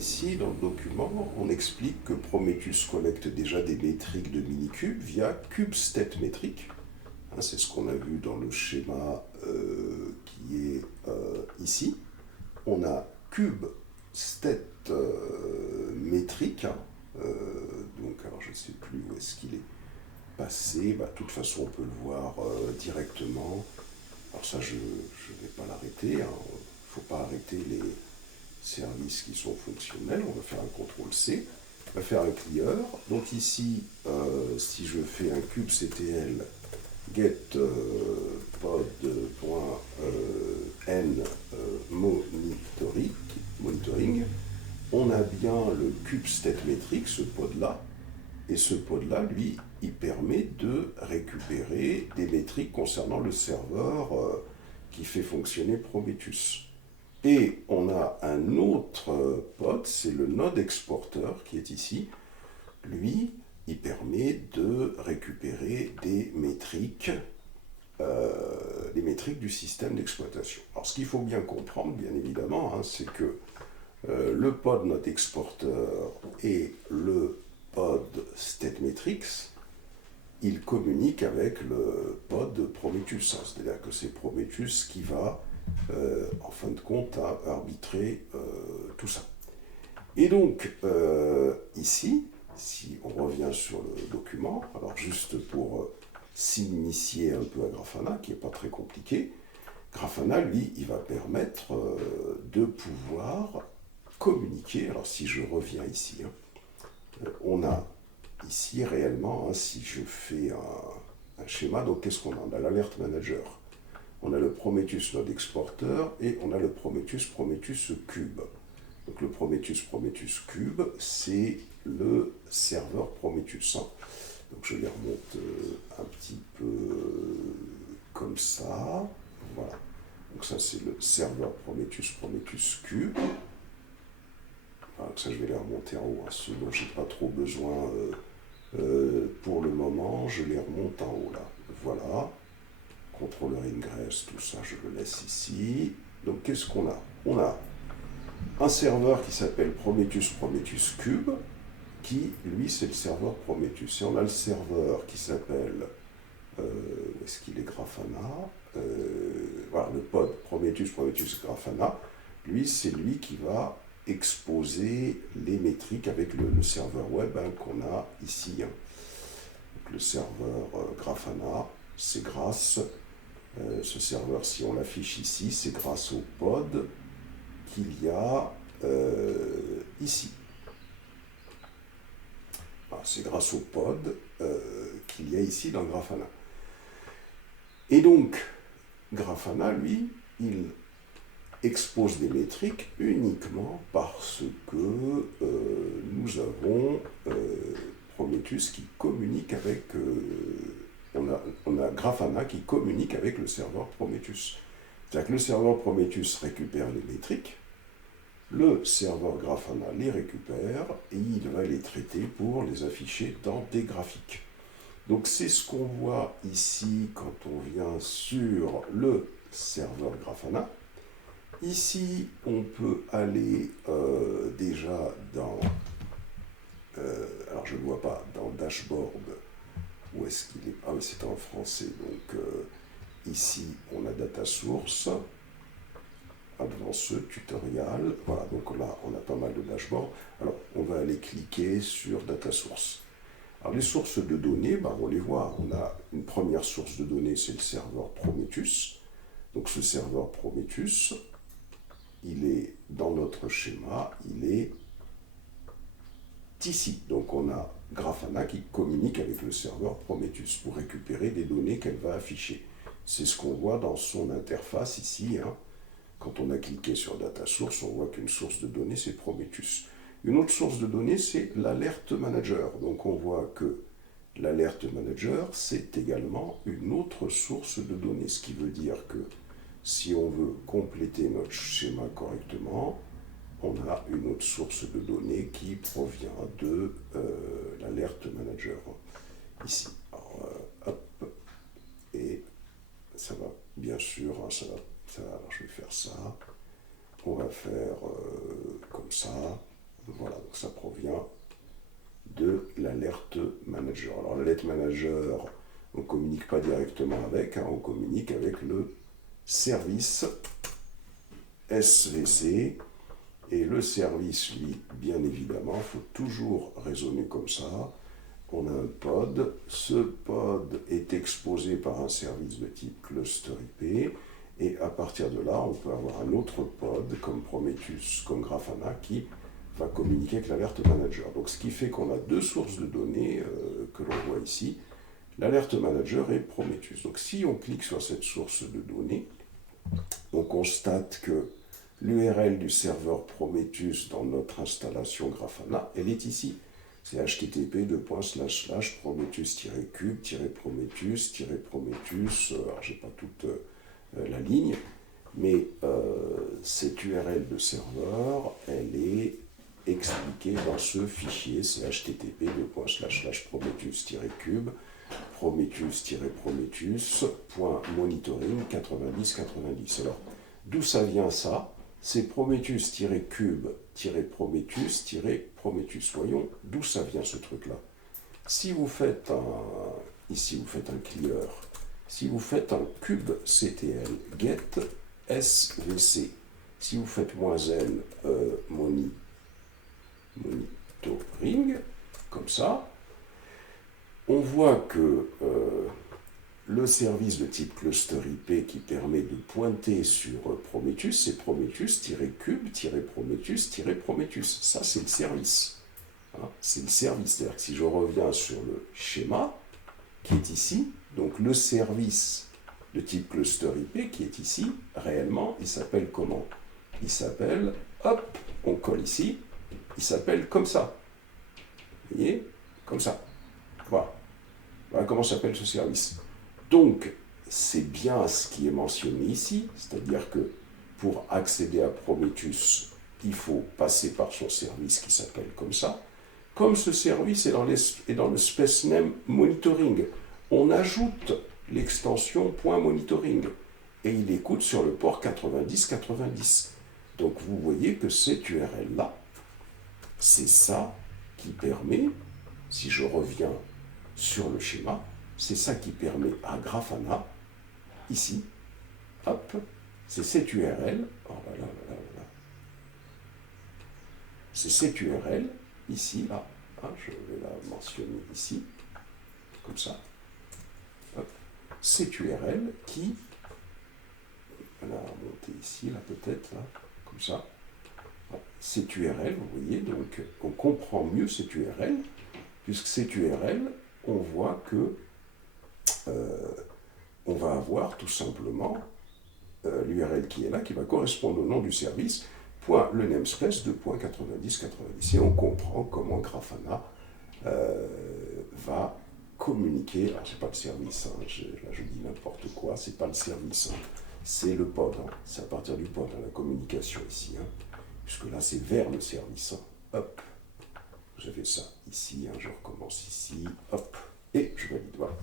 ici, dans le document, on explique que Prometheus collecte déjà des métriques de minicubes via CubeStatMetric. C'est ce qu'on a vu dans le schéma qui est ici. On a CubeStatMetric. Donc, alors je ne sais plus où est-ce qu'il est passé. De toute façon, on peut le voir directement. Alors ça, je ne vais pas l'arrêter. Il ne faut pas arrêter les services qui sont fonctionnels. On va faire un CTRL-C. On va faire un clear. Donc ici, si je fais un kubectl get pod.n monitoring, on a bien le CubeStatMetric, ce pod-là, et ce pod-là, lui, il permet de récupérer des métriques concernant le serveur qui fait fonctionner Prometheus. Et on a un autre pod, c'est le node exporter qui est ici. Lui, il permet de récupérer des métriques du système d'exploitation. Alors ce qu'il faut bien comprendre, bien évidemment, c'est que le pod node exporter et le pod StatMetrics, ils communiquent avec le pod Prometheus. C'est-à-dire que c'est Prometheus qui va, en fin de compte, arbitrer tout ça. Et donc, ici, si on revient sur le document, alors juste pour s'initier un peu à Grafana, qui n'est pas très compliqué, Grafana, lui, il va permettre de pouvoir communiquer. Alors si je reviens ici, on a ici réellement, si je fais un schéma, donc qu'est-ce qu'on a? On a l'alert manager, on a le Prometheus node exporter et on a le Prometheus cube. Donc le Prometheus cube, c'est le serveur Prometheus. Donc je les remonte un petit peu comme ça. Voilà. Donc ça c'est le serveur Prometheus cube. Voilà, donc ça je vais les remonter en haut. Ceux dont j'ai pas trop besoin pour le moment, je les remonte en haut là. Voilà. Contrôleur ingress, tout ça je le laisse ici. Donc qu'est-ce qu'on a? On a un serveur qui s'appelle Prometheus cube, qui, lui, c'est le serveur Prometheus. Et on a le serveur qui s'appelle, où est-ce qu'il est, Grafana, voilà, le pod Prometheus Grafana, lui, c'est lui qui va exposer les métriques avec le serveur web qu'on a ici. Donc, le serveur Grafana, c'est grâce, ce serveur, si on l'affiche ici, c'est grâce au pod qu'il y a ici. C'est grâce au pod qu'il y a ici dans Grafana. Et donc, Grafana, lui, il expose des métriques uniquement parce que nous avons Prometheus qui communique avec... on a Grafana qui communique avec le serveur Prometheus. C'est-à-dire que le serveur Prometheus récupère les métriques, le serveur Grafana les récupère et il va les traiter pour les afficher dans des graphiques. Donc c'est ce qu'on voit ici quand on vient sur le serveur Grafana. Ici, on peut aller déjà dans, alors je ne vois pas, dans Dashboard, où est-ce qu'il est? Ah oui, c'est en français, donc ici on a Data Source. Dans ce tutoriel, voilà, donc là on a pas mal de dashboards. Alors on va aller cliquer sur Data Source. Alors les sources de données, on les voit. On a une première source de données, c'est le serveur Prometheus. Donc ce serveur Prometheus, il est dans notre schéma, il est ici. Donc on a Grafana qui communique avec le serveur Prometheus pour récupérer des données qu'elle va afficher. C'est ce qu'on voit dans son interface ici. Quand on a cliqué sur Data Source, on voit qu'une source de données, c'est Prometheus. Une autre source de données, c'est l'Alert Manager. Donc on voit que l'Alert Manager, c'est également une autre source de données. Ce qui veut dire que si on veut compléter notre schéma correctement, on a une autre source de données qui provient de l'Alert Manager. Ici. Alors, hop. Et ça va, bien sûr, ça va. Alors je vais faire ça. On va faire comme ça. l'alerte manager. Alors l'alerte manager, on ne communique pas directement avec, on communique avec le service SVC. Et le service, lui, bien évidemment, il faut toujours raisonner comme ça. On a un pod, ce pod est exposé par un service de type cluster IP, et à partir de là, on peut avoir un autre pod, comme Prometheus, comme Grafana, qui va communiquer avec l'alerte manager. Donc ce qui fait qu'on a deux sources de données que l'on voit ici, l'alerte manager et Prometheus. Donc si on clique sur cette source de données, on constate que l'URL du serveur Prometheus dans notre installation Grafana, elle est ici. C'est http://prometheus-cube-prometheus-prometheus. Alors, je n'ai pas toute la ligne, mais cette URL de serveur, elle est expliquée dans ce fichier. C'est http://prometheus-cube prometheus-prometheus.monitoring 90-90. Alors, d'où ça vient ça? C'est Prometheus-cube-prometheus-prometheus. Voyons d'où ça vient ce truc-là. Si vous faites ici vous faites un clear, si vous faites un kubectl get svc, si vous faites -n monitoring, comme ça, on voit que le service de type cluster IP qui permet de pointer sur Prometheus, c'est Prometheus-cube-prometheus-prometheus. Ça, c'est le service. C'est le service. C'est-à-dire que si je reviens sur le schéma qui est ici, donc le service de type cluster IP qui est ici, réellement, il s'appelle comment? Il s'appelle, hop, on colle ici, il s'appelle comme ça. Vous voyez? Comme ça. Voilà. Voilà comment s'appelle ce service. Donc, c'est bien ce qui est mentionné ici, c'est-à-dire que pour accéder à Prometheus, il faut passer par son service qui s'appelle comme ça. Comme ce service est dans le space name monitoring, on ajoute l'extension .monitoring et il écoute sur le port 90-90. Donc vous voyez que cette URL-là, c'est ça qui permet, si je reviens sur le schéma, c'est ça qui permet à Grafana, ici, hop, c'est cette URL, oh là là là là, c'est cette URL, ici, là, je vais la mentionner ici, comme ça, hop, cette URL qui, on va la remonter ici, là peut-être, là, comme ça, hop, cette URL, vous voyez, donc on comprend mieux cette URL, puisque cette URL, on voit que on va avoir tout simplement l'URL qui est là, qui va correspondre au nom du service, le namespace de .90-90. Et on comprend comment Grafana va communiquer. Alors, c'est pas le service, là je dis n'importe quoi, c'est pas le service, c'est le pod. C'est à partir du pod, la communication ici. Puisque là, c'est vers le service. Hop, je fais ça ici, je recommence ici, hop. Et je valide. Voilà.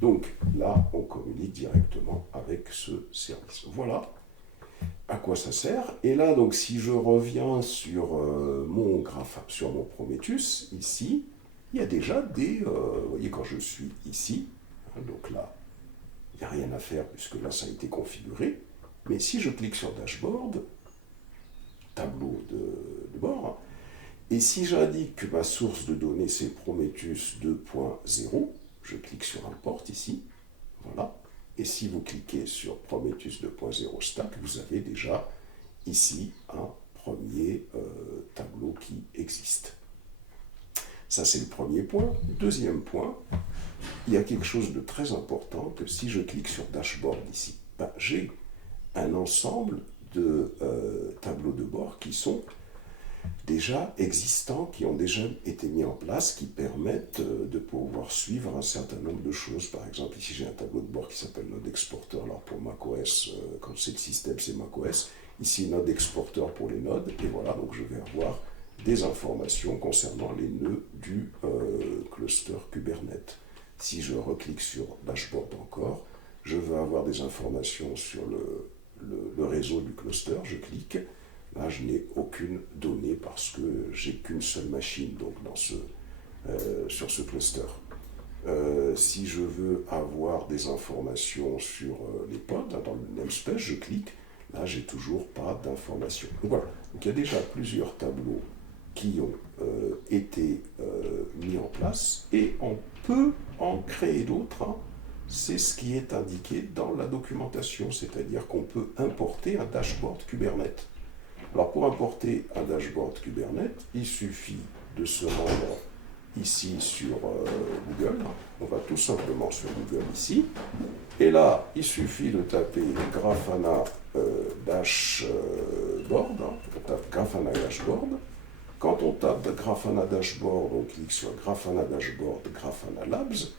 Donc là, on communique directement avec ce service. Voilà à quoi ça sert. Et là, donc, si je reviens sur mon Prometheus, ici, il y a déjà des... vous voyez, quand je suis ici, donc là, il n'y a rien à faire puisque là, ça a été configuré. Mais si je clique sur Dashboard, tableau de bord, et si j'indique que ma source de données, c'est Prometheus 2.0, je clique sur Import ici, voilà. Et si vous cliquez sur Prometheus 2.0 Stack, vous avez déjà ici un premier tableau qui existe. Ça, c'est le premier point. Deuxième point, il y a quelque chose de très important que si je clique sur Dashboard ici, j'ai un ensemble de tableaux de bord qui sont déjà existants, qui ont déjà été mis en place, qui permettent de pouvoir suivre un certain nombre de choses. Par exemple, ici j'ai un tableau de bord qui s'appelle Node Exporter. Alors pour macOS, quand c'est le système, c'est macOS. Ici, Node Exporter pour les nodes. Et voilà, donc je vais avoir des informations concernant les nœuds du cluster Kubernetes. Si je reclique sur Dashboard encore, je veux avoir des informations sur le réseau du cluster. Je clique. Là, je n'ai aucune donnée parce que j'ai qu'une seule machine donc sur ce cluster. Si je veux avoir des informations sur les pods, dans le namespace, je clique. Là, j'ai toujours pas d'informations. Donc voilà. Donc il y a déjà plusieurs tableaux qui ont été mis en place et on peut en créer d'autres. Hein. C'est ce qui est indiqué dans la documentation, c'est-à-dire qu'on peut importer un dashboard Kubernetes. Alors pour importer un dashboard Kubernetes, il suffit de se rendre ici sur Google. On va tout simplement sur Google ici. Et là, il suffit de taper Grafana Dashboard. On tape Grafana Dashboard. Quand on tape Grafana Dashboard, on clique sur Grafana Dashboard, Grafana Labs.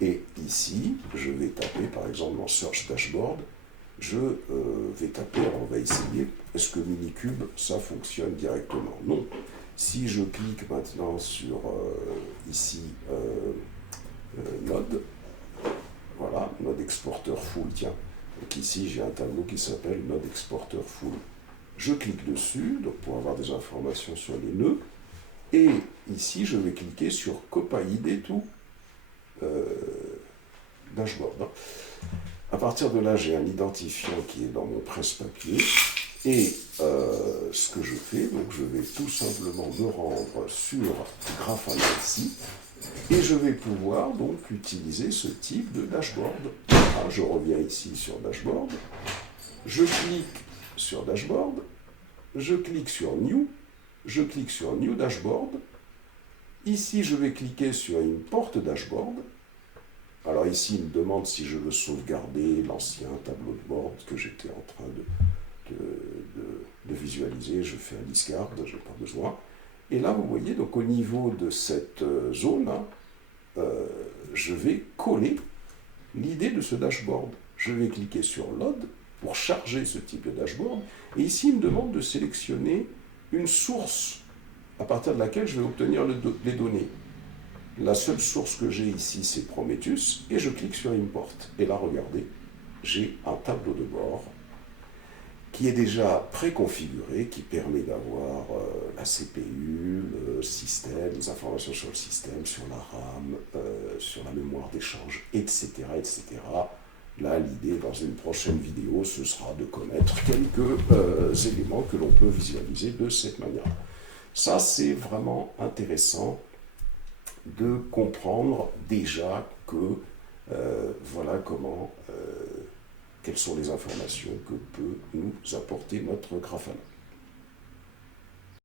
Et ici, je vais taper par exemple dans Search Dashboard. Je vais taper, alors on va essayer, est-ce que Minikube, ça fonctionne directement? Non. Si je clique maintenant sur ici Node, voilà, Node Exporter Full, tiens. Donc ici j'ai un tableau qui s'appelle Node Exporter Full. Je clique dessus, donc pour avoir des informations sur les nœuds, et ici je vais cliquer sur Copilot to Dashboard. À partir de là, j'ai un identifiant qui est dans mon presse-papier. Et ce que je fais, donc je vais tout simplement me rendre sur Grafana ici. Et je vais pouvoir donc utiliser ce type de dashboard. Alors, je reviens ici sur Dashboard. Je clique sur Dashboard. Je clique sur New. Je clique sur New Dashboard. Ici, je vais cliquer sur Import Dashboard. Alors ici, il me demande si je veux sauvegarder l'ancien tableau de bord que j'étais en train de visualiser. Je fais un discard, je n'ai pas besoin. Et là, vous voyez, donc au niveau de cette zone, hein, je vais coller l'idée de ce dashboard. Je vais cliquer sur Load pour charger ce type de dashboard. Et ici, il me demande de sélectionner une source à partir de laquelle je vais obtenir les données. La seule source que j'ai ici, c'est Prometheus, et je clique sur Import. Et là, regardez, j'ai un tableau de bord qui est déjà préconfiguré, qui permet d'avoir la CPU, le système, les informations sur le système, sur la RAM, sur la mémoire d'échange, etc., etc. Là, l'idée, dans une prochaine vidéo, ce sera de connaître quelques éléments que l'on peut visualiser de cette manière. Ça, c'est vraiment intéressant de comprendre déjà que voilà comment, quelles sont les informations que peut nous apporter notre Grafana.